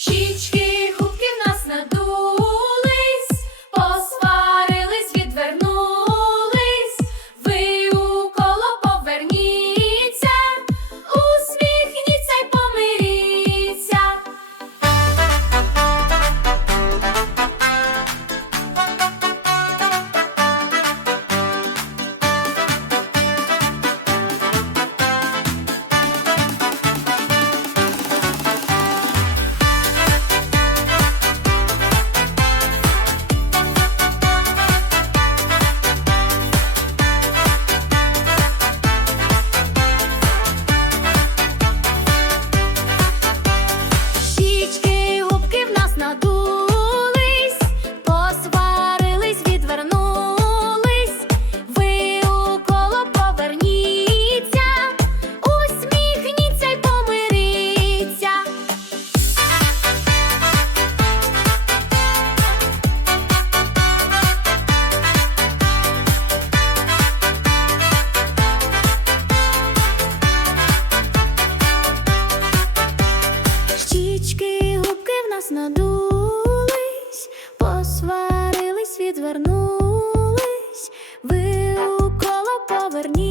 Щічки, раз надулись, посварились, відвернулись, ви у коло поверні.